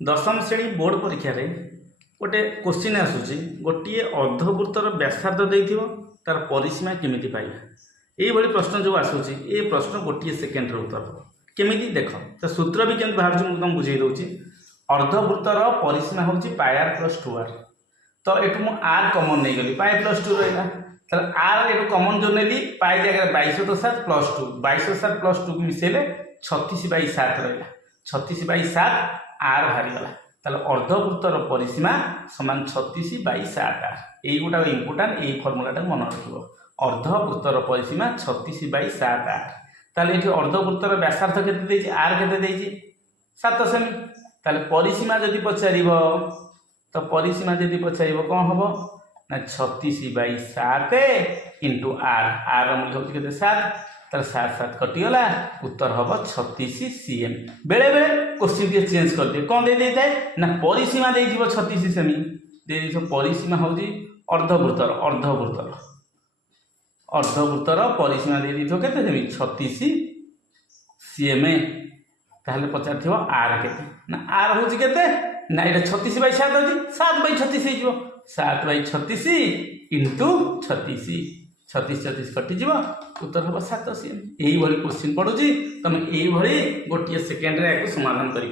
दशम श्रेणी बोर्ड परीक्षा रे गोटे क्वेश्चन आसूची गोटे अर्धवृत्तर व्यासार्ध देइथिबो तार परिसीमा केमिति पाइबा एई भली प्रश्न जो आसूची ए प्रश्न गोटे सेकेंड रो उत्तर केमिति देख तो सूत्र भी केमिति बाहर मु तुम बुझेई दउची अर्धवृत्तर परिसीमा होची पाई आर प्लस 2r तो एटु मु r कॉमन नै गली पाई प्लस 2 रहला तर r एटु कॉमन जो नेली पाई जगह 22 तो 7 प्लस 2 22 7 प्लस 2 को मिसेले 36/7 रहला 36/7 r बाहरी गला ताले अर्धवृत्तर परिसीमा समान 36/7 एई गुटा इंपोर्टेंट एई फार्मूलाटा मन रखिबो अर्धवृत्तर परिसीमा 36/7 ताले एठी अर्धवृत्तर व्यासार्ध केते देछि r केते देछि 7 सेमी ताले परिसीमा जदि पचारिबो तो परिसीमा जदि पचारिबो कोन हबो ना 36/7 इंटू r r मूल्य होछि केते 7 तर 7 7 कटिगला उत्तर हम 36 cm बेले बेले क्वेश्चन के चेंज कर दिए कौन दे देता है ना परिसीमा दे 36 सेमी दे परिसीमा हूँ अर्धवृत्तर अर्धवृत्तर अर्धवृत्तर परिसीमा दे दी के सेमी 36 cm ताहले पचार थी आर के ना आर हूँ के ना ये 36/7 अच्छी 7/36 हो 7/36 इंटू 36 36 36 कटिज उत्तर हम 7 cm यही क्वेश्चन पड़ुची तुम यही गोटे सेकेंड समाधान कर।